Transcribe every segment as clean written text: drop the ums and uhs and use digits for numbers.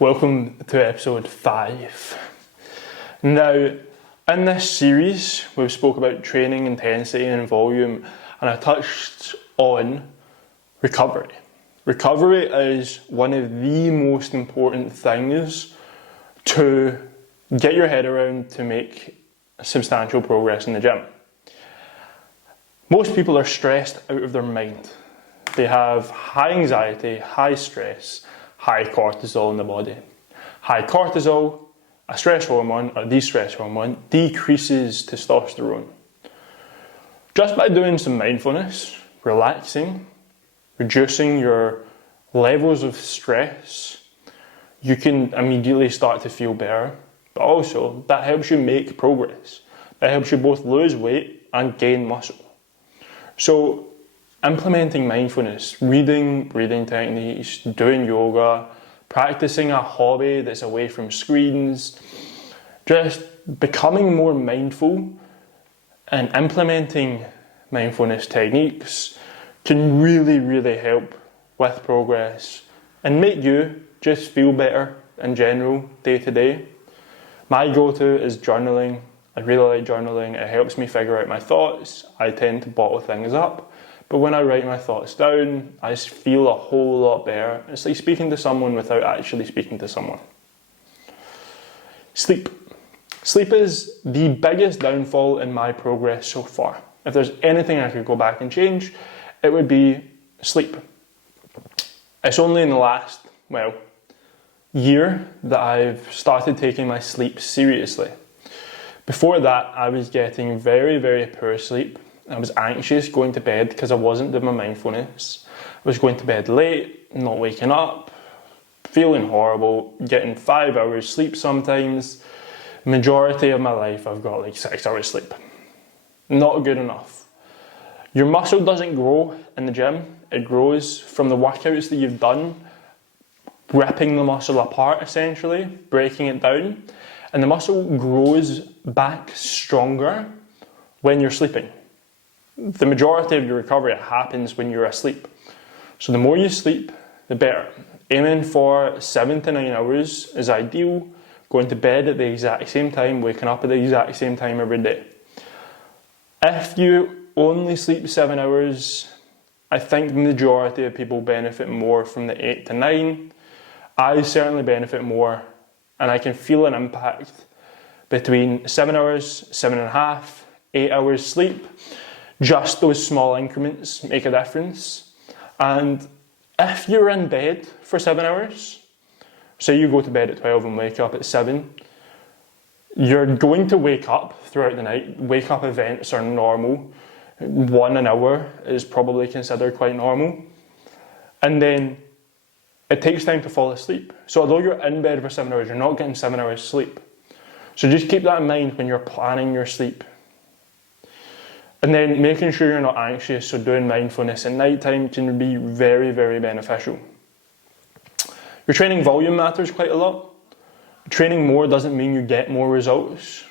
Welcome to episode 5. Now, in this series, we've spoke about training intensity and volume, and I touched on recovery. Recovery is one of the most important things to get your head around to make substantial progress in the gym. Most people are stressed out of their mind. They have high anxiety, high stress, high cortisol in the body. High cortisol, a stress hormone, or the stress hormone, decreases testosterone. Just by doing some mindfulness, relaxing, reducing your levels of stress, you can immediately start to feel better. But also, that helps you make progress. That helps you both lose weight and gain muscle. So, implementing mindfulness, reading breathing techniques, doing yoga, practicing a hobby that's away from screens, just becoming more mindful and implementing mindfulness techniques can really help with progress and make you just feel better in general day to day. My go-to is journaling. I really like journaling. It helps me figure out my thoughts. I tend to bottle things up. But when I write my thoughts down, I just feel a whole lot better. It's like speaking to someone without actually speaking to someone. Sleep. Sleep is the biggest downfall in my progress so far. If there's anything I could go back and change, it would be sleep. It's only in the last, year that I've started taking my sleep seriously. Before that, I was getting very poor sleep. I was anxious going to bed because I wasn't doing my mindfulness. I was going to bed late, not waking up, feeling horrible, getting 5 hours sleep sometimes. Majority of my life I've got like 6 hours sleep. Not good enough. Your muscle doesn't grow in the gym. It grows from the workouts that you've done, ripping the muscle apart essentially, breaking it down. And the muscle grows back stronger when you're sleeping. The majority of your recovery happens when you're asleep. So the more you sleep, the better. Aiming for 7 to 9 hours is ideal. Going to bed at the exact same time, waking up at the exact same time every day. If you only sleep 7 hours, I think the majority of people benefit more from the 8 to 9. I certainly benefit more, and I can feel an impact between 7 hours, 7.5, 8 hours sleep. Just those small increments make a difference. And if you're in bed for 7 hours, say you go to bed at 12 and wake up at 7, you're going to wake up throughout the night. Wake up events are normal. 1 an hour is probably considered quite normal. And then it takes time to fall asleep. So although you're in bed for 7 hours, you're not getting 7 hours sleep. So just keep that in mind when you're planning your sleep. And then making sure you're not anxious, so doing mindfulness at night time can be very beneficial. Your training volume matters quite a lot. Training more doesn't mean you get more results.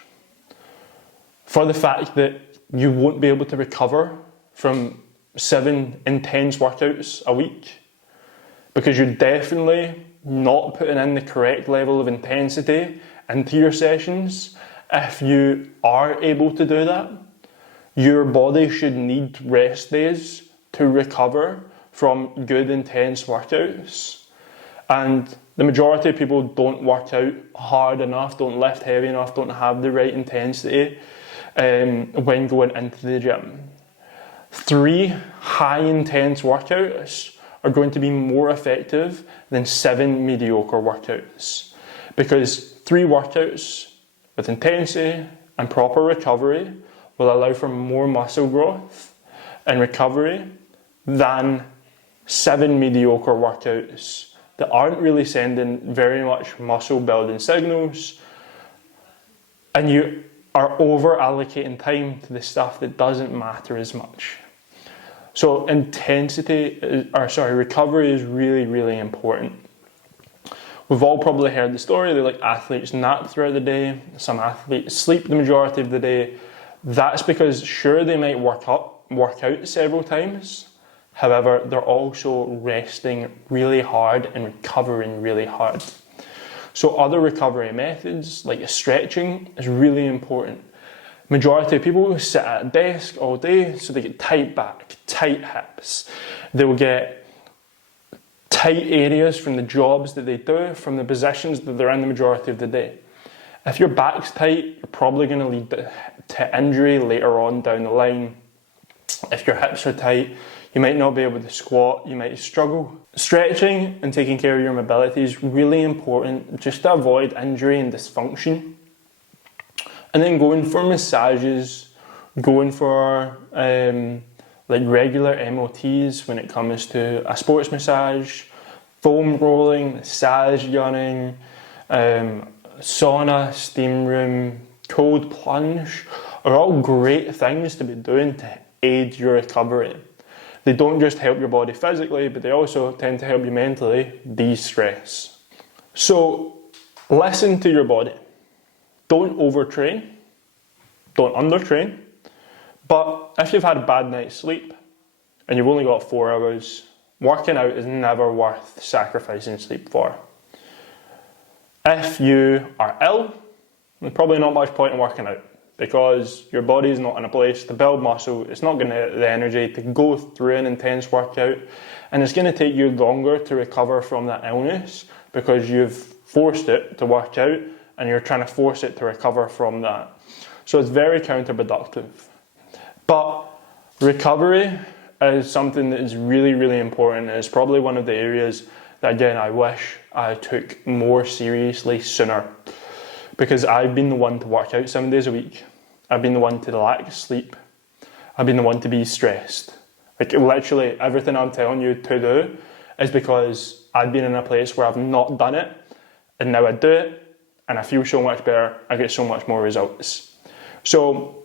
For the fact that you won't be able to recover from 7 intense workouts a week, because you're definitely not putting in the correct level of intensity into your sessions. If you are able to do that, your body should need rest days to recover from good intense workouts. And the majority of people don't work out hard enough, don't lift heavy enough, don't have the right intensity when going into the gym. 3 high intense workouts are going to be more effective than 7 mediocre workouts. Because 3 workouts with intensity and proper recovery will allow for more muscle growth and recovery than 7 mediocre workouts that aren't really sending very much muscle building signals, and you are over allocating time to the stuff that doesn't matter as much. So recovery is really important. We've all probably heard the story that athletes nap throughout the day, some athletes sleep the majority of the day. That's because sure, they might work out several times, however, they're also resting really hard and recovering really hard. So other recovery methods like stretching is really important. Majority of people sit at a desk all day, so they get tight back, tight hips. They will get tight areas from the jobs that they do, from the positions that they're in the majority of the day. If your back's tight, you're probably going to lead to injury later on down the line. If your hips are tight, you might not be able to squat, you might struggle. Stretching and taking care of your mobility is really important just to avoid injury and dysfunction. And then going for massages, going for like regular MOTs when it comes to a sports massage, foam rolling, massage gunning, sauna, steam room, cold plunge are all great things to be doing to aid your recovery. They don't just help your body physically, but they also tend to help you mentally de-stress. So listen to your body. Don't overtrain, don't undertrain, but if you've had a bad night's sleep and you've only got 4 hours, working out is never worth sacrificing sleep for. If you are ill, there's probably not much point in working out because your body is not in a place to build muscle, it's not going to have the energy to go through an intense workout, and it's going to take you longer to recover from that illness because you've forced it to work out and you're trying to force it to recover from that. So it's very counterproductive. But recovery is something that is really, really important. It's probably one of the areas that, again, I wish I took more seriously sooner. Because I've been the one to work out 7 days a week. I've been the one to lack sleep. I've been the one to be stressed. Like literally everything I'm telling you to do is because I've been in a place where I've not done it, and now I do it, and I feel so much better, I get so much more results. So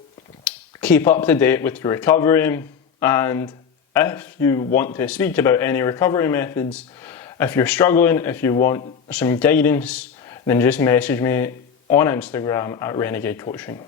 keep up to date with your recovery, and if you want to speak about any recovery methods, if you're struggling, if you want some guidance, then just message me on Instagram at Renegade Coaching.